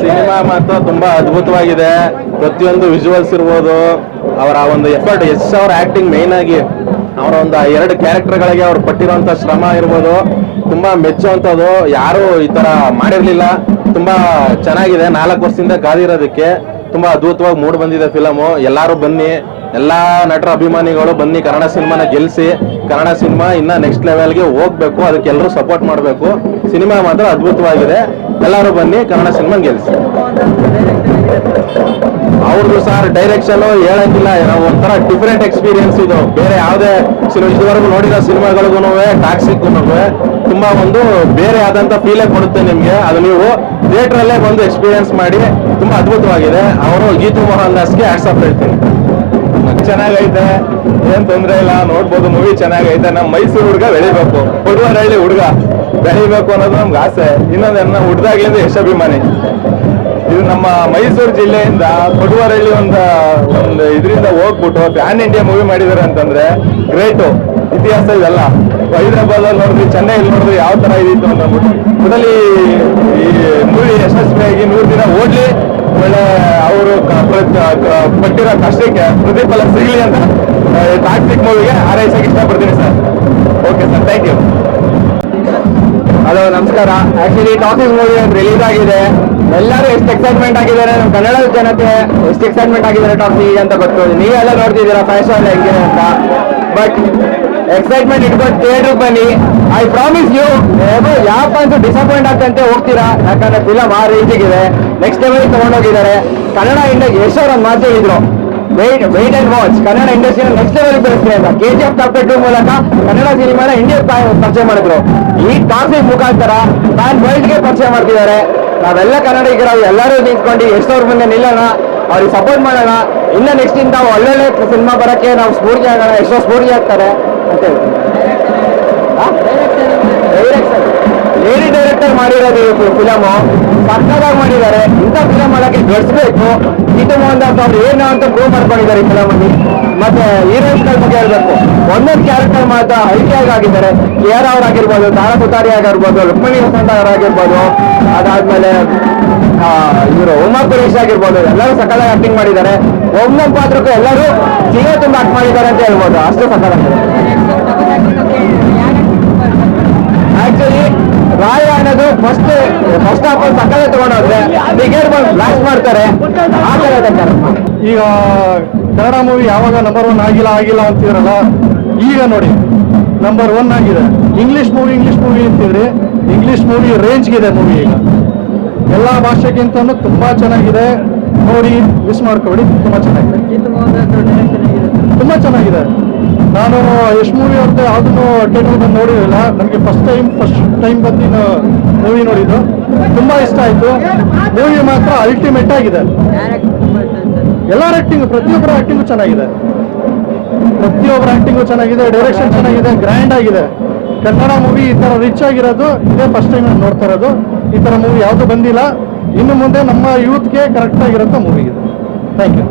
Cinema ಮಾತ್ರ ತುಂಬಾ ಅದ್ಭುತವಾಗಿದೆ. ಪ್ರತಿಯೊಂದು ವಿಜುವಲ್ಸ್ ಇರ್ಬೋದು, ಅವರ ಒಂದು ಎಫರ್ಟ್, ಅವ್ರ ಆಕ್ಟಿಂಗ್ ಮೇನ್ ಆಗಿ ಅವರ ಒಂದು 2 ಕ್ಯಾರೆಕ್ಟರ್ಗಳಿಗೆ ಅವ್ರು ಪಟ್ಟಿರುವಂತ ಶ್ರಮ ಇರ್ಬೋದು, ತುಂಬಾ ಮೆಚ್ಚುವಂಥದ್ದು. ಯಾರು ಈ ತರ ಮಾಡಿರ್ಲಿಲ್ಲ. ತುಂಬಾ ಚೆನ್ನಾಗಿದೆ. 4 ವರ್ಷದಿಂದ ಕಾದಿರೋದಕ್ಕೆ ತುಂಬಾ ಅದ್ಭುತವಾಗಿ ಮೂಡ್ ಬಂದಿದೆ ಫಿಲಮು. ಎಲ್ಲಾರು ಬನ್ನಿ, ಎಲ್ಲಾ ನಟರ ಅಭಿಮಾನಿಗಳು ಬನ್ನಿ, ಕನ್ನಡ ಸಿನಿಮಾನ ಗೆಲ್ಸಿ. ಕನ್ನಡ ಸಿನಿಮಾ ಇನ್ನ ನೆಕ್ಸ್ಟ್ ಲೆವೆಲ್ಗೆ ಹೋಗ್ಬೇಕು, ಅದಕ್ಕೆ ಎಲ್ಲರೂ ಸಪೋರ್ಟ್ ಮಾಡಬೇಕು. ಸಿನಿಮಾ ಮಾತ್ರ ಅದ್ಭುತವಾಗಿದೆ. ಎಲ್ಲರೂ ಬನ್ನಿ, ಕನ್ನಡ ಸಿನಿಮಾ ಗೆಲ್ಸಿ. ಅವ್ರದ್ದು ಸರ್ ಡೈರೆಕ್ಷನ್ ಹೇಳಂಗಿಲ್ಲ, ನಾವು ಒಂಥರ ಡಿಫ್ರೆಂಟ್ ಎಕ್ಸ್ಪೀರಿಯನ್ಸ್ ಇದು. ಬೇರೆ ಯಾವುದೇ ಇದುವರೆಗೂ ನೋಡಿರೋ ಸಿನಿಮಾಗಳಿಗೂ ಟಾಕ್ಸಿಕ್ಗೂ ತುಂಬಾ ಒಂದು ಬೇರೆ ಆದಂತ ಫೀಲೇ ಕೊಡುತ್ತೆ ನಿಮ್ಗೆ. ಅದು ನೀವು ಥಿಯೇಟರ್ ಅಲ್ಲೇ ಬಂದು ಎಕ್ಸ್ಪೀರಿಯನ್ಸ್ ಮಾಡಿ. ತುಂಬಾ ಅದ್ಭುತವಾಗಿದೆ. ಅವರು ಗೀತು ಮೋಹನ್ ದಾಸ್ಗೆ ಹ್ಯಾಟ್ಸ್ ಆಫ್ ಹೇಳ್ತೀನಿ. ಚೆನ್ನಾಗೈತೆ, ಏನ್ ತೊಂದ್ರೆ ಇಲ್ಲ, ನೋಡ್ಬೋದು. ಮೂವಿ ಚೆನ್ನಾಗೈತೆ. ನಮ್ಮ ಮೈಸೂರು ಹುಡುಗ ಬೆಳಿಬೇಕು, ಕೊಡುವರಹಳ್ಳಿ ಹುಡುಗ ಬೆಳಿಬೇಕು ಅನ್ನೋದು ನಮ್ಗೆ ಆಸೆ. ಇನ್ನೊಂದು ಹುಡ್ದಾಗ್ಲಿಂದ ಯಶಾಭಿಮಾನಿ. ಇದು ನಮ್ಮ ಮೈಸೂರು ಜಿಲ್ಲೆಯಿಂದ ಕೊಡುವರಹಳ್ಳಿ ಒಂದು ಇದರಿಂದ ಹೋಗ್ಬಿಟ್ಟು ಪ್ಯಾನ್ ಇಂಡಿಯಾ ಮೂವಿ ಮಾಡಿದಾರೆ ಅಂತಂದ್ರೆ ಗ್ರೇಟು. ಇತಿಹಾಸ ಇದೆಲ್ಲ. ಹೈದರಾಬಾದ್ ಅಲ್ಲಿ ನೋಡಿದ್ವಿ, ಚೆನ್ನೈಲಿ ನೋಡಿದ್ವಿ ಯಾವ ತರ ಇದಿತ್ತು ಅಂತ ಅಂದ್ಬಿಟ್ಟು. ಮೊದಲಿ ಈ ಮೂವಿ ಯಶಸ್ವಿಯಾಗಿ 100 ದಿನ ಓಡ್ಲಿ, ಒಳ್ಳೆ ಅವರು ಪಟ್ಟಿರೋ ಕಷ್ಟಕ್ಕೆ ಪ್ರತಿಫಲ ಸಿಗಲಿ ಅಂತ ಟಾಕ್ಸಿಕ್ ಮೂವಿಗೆ ಹಾರೈಸಕ್ಕೆ ಇಷ್ಟಪಡ್ತೀನಿ sir. Okay sir, thank you. Hello, ನಮಸ್ಕಾರ. ಆಕ್ಚುಲಿ ಟಾಕ್ಸಿಕ್ ಮೂವಿ ರಿಲೀಸ್ ಆಗಿದೆ. ಎಲ್ಲರೂ ಎಷ್ಟು ಎಕ್ಸೈಟ್ಮೆಂಟ್ ಆಗಿದ್ದಾರೆ, ನಮ್ಮ ಕನ್ನಡದ ಜನತೆ ಎಷ್ಟು ಎಕ್ಸೈಟ್ಮೆಂಟ್ ಆಗಿದ್ದಾರೆ ಟಾಕ್ಸಿಕ್ ಅಂತ ಗೊತ್ತು. ನೀವೆಲ್ಲ ನೋಡ್ತಿದ್ದೀರಾ ಫ್ಯಾಷನ್ ಹೆಂಗಿದೆ ಅಂತ. ಬಟ್ ಎಕ್ಸೈಟ್ಮೆಂಟ್ ಇಟ್ಕೊಂಡು ಥಿಯೇಟರ್ ಬನ್ನಿ. ಐ ಪ್ರಾಮಿಸ್ ಯು, ಯಾಕಂತೂ ಡಿಸಪಾಯಿಂಟ್ ಆಗ್ತಂತೆ ಹೋಗ್ತೀರಾ. ಯಾಕಂದ್ರೆ ಫಿಲಮ್ ಆ ರೇಂಜಿಗಿದೆ, ನೆಕ್ಸ್ಟ್ ಲೆವೆಲ್ ತಗೊಂಡೋಗಿದ್ದಾರೆ. ಕನ್ನಡ ಇಂಡಸ್ಟ್ರಿ ಯಶೋರ್ ಒಂದು ಮಾತು ಹೇಳಿದ್ರು, ವೇಟ್ ಅಂಡ್ ವಾಚ್, ಕನ್ನಡ ಇಂಡಸ್ಟ್ರಿನ ನೆಕ್ಸ್ಟ್ ಲೆವೆಲ್ ಬೆಳೆಸ್ತೀನಿ ಅಂತ. KGF Chapter 2 ಮೂಲಕ ಕನ್ನಡ ಸಿನಿಮಾನ ಇಂಡಿಯಾ ಪರಿಚಯ ಮಾಡಿದ್ರು. ಈ ಟಾಕ್ಸಿಕ್ ಮುಖಾಂತರ ಪ್ಯಾನ್ ವರ್ಲ್ಡ್ಗೆ ಪರಿಚಯ ಮಾಡ್ತಿದ್ದಾರೆ. ನಾವೆಲ್ಲ ಕನ್ನಡಿಗರು ಎಲ್ಲರೂ ನಿಂತ್ಕೊಂಡು ಎಷ್ಟೋರ್ ಮುಂದೆ ನಿಲ್ಲೋಣ, ಅವ್ರಿಗೆ ಸಪೋರ್ಟ್ ಮಾಡೋಣ. ಇನ್ನ ನೆಕ್ಸ್ಟ್ ಇಂದ ಒಳ್ಳೊಳ್ಳೆ ಸಿನಿಮಾ ಬರೋಕ್ಕೆ ನಾವು ಸ್ಫೂರ್ತಿ ಆಗೋಣ. ಎಷ್ಟೋ ಸ್ಫೂರ್ತಿ ಆಗ್ತಾರೆ ಅಂತ ಹೇಳ್ತೀನಿ. ಲೇಡಿ ಡೈರೆಕ್ಟರ್ ಮಾಡಿರೋದು ಫಿಲಮು ಸಕ್ಕದಾಗಿ ಮಾಡಿದ್ದಾರೆ. ಇಂಥ ಫಿಲಮ್ ಮಾಡೋಕ್ಕೆ ಗಳಿಸ್ಬೇಕು. ಗೀತು ಮೋಹನ್ ದಾಸ್ ಅವ್ರು ಏನು ಅಂತ ಪ್ರೂವ್ ಮಾಡ್ಕೊಂಡಿದ್ದಾರೆ ಈ ಫಿಲಮಲ್ಲಿ. ಮತ್ತೆ ಹೀರೋಯಿನ್ಗಳ ಬಗ್ಗೆ ಹೇಳ್ಬೇಕು, ಒಂದೊಂದು ಕ್ಯಾರೆಕ್ಟರ್ ಮಾತ್ರ ಹೈಟಿಯಾಗಿ ಆಗಿದ್ದಾರೆ. KR ಅವರಾಗಿರ್ಬೋದು, ತಾರಾ ಸುತಾರಿ ಆಗಿರ್ಬೋದು, ರುಕ್ಮಿಣಿ ವಸಂತ ಅವರಾಗಿರ್ಬೋದು, ಅದಾದ್ಮೇಲೆ ಇವರು ಉಮಾ ಕುರೇಶ್ ಆಗಿರ್ಬೋದು, ಎಲ್ಲರೂ ಸಕ್ಕದಾಗಿ ಆಕ್ಟಿಂಗ್ ಮಾಡಿದ್ದಾರೆ. ಒಬ್ಬೊಬ್ಬ ಪಾತ್ರಕ್ಕೂ ಎಲ್ಲರೂ ಜೀವ ತುಂಬ ಆಕ್ಟ್ ಮಾಡಿದ್ದಾರೆ ಅಂತ ಹೇಳ್ಬೋದು. ಅಷ್ಟು ಸಕ್ಕದಾಗಿದೆ. ಆಕ್ಚುಲಿ ರಾಯ ಅನ್ನೋದು ಫಸ್ಟ್ ಹಾಫ್ ಸಕ್ಕದ ತಗೊಂಡೋದ್ರೆ ಬ್ರಿಗೇಡ್ ಬಂದು ಬ್ಲಾಸ್ಟ್ ಮಾಡ್ತಾರೆ. ಆ ತರ ಈಗ ಕನ್ನಡ ಮೂವಿ ಯಾವಾಗ ನಂಬರ್ 1 ಆಗಿಲ್ಲ ಅಂತಿದ್ರಲ್ಲ, ಈಗ ನೋಡಿ ನಂಬರ್ 1 ಆಗಿದೆ. ಇಂಗ್ಲಿಷ್ ಮೂವಿ ಅಂತಿದ್ರಿ, ಇಂಗ್ಲಿಷ್ ಮೂವಿ ರೇಂಜ್ಗಿದೆ ಮೂವಿ. ಈಗ ಎಲ್ಲ ಭಾಷೆಗಿಂತನೂ ತುಂಬಾ ಚೆನ್ನಾಗಿದೆ. ನೋಡಿ, ಮಿಸ್ ಮಾಡ್ಕೊಬೇಡಿ. ತುಂಬಾ ಚೆನ್ನಾಗಿದೆ, ತುಂಬಾ ಚೆನ್ನಾಗಿದೆ. ನಾನು ಎಷ್ಟು ಮೂವಿ ಅವ್ರದ್ದು ಯಾವುದನ್ನು ಥಿಯೇಟರ್ ಬಂದು ನೋಡಿರಲಿಲ್ಲ. ನನಗೆ ಫಸ್ಟ್ ಟೈಮ್ ಬಂದು ಮೂವಿ ನೋಡಿದ್ದು. ತುಂಬ ಇಷ್ಟ ಆಯಿತು. ಮೂವಿ ಮಾತ್ರ ಅಲ್ಟಿಮೇಟ್ ಆಗಿದೆ. ಎಲ್ಲರ ಆ್ಯಕ್ಟಿಂಗು, ಪ್ರತಿಯೊಬ್ಬರ ಆ್ಯಕ್ಟಿಂಗು ಚೆನ್ನಾಗಿದೆ. ಡೈರೆಕ್ಷನ್ ಚೆನ್ನಾಗಿದೆ, ಗ್ರ್ಯಾಂಡ್ ಆಗಿದೆ. ಕನ್ನಡ ಮೂವಿ ಈ ಥರ ರಿಚ್ ಆಗಿರೋದು ಇದೇ ಫಸ್ಟ್ ಟೈಮ್ ನಾನು ನೋಡ್ತಾ ಇರೋದು. ಈ ಥರ ಮೂವಿ ಯಾವುದು ಬಂದಿಲ್ಲ. ಇನ್ನು ಮುಂದೆ ನಮ್ಮ ಯೂತ್ಗೆ ಕರೆಕ್ಟ್ ಆಗಿರೋಂಥ ಮೂವಿ ಇದೆ. Thank you.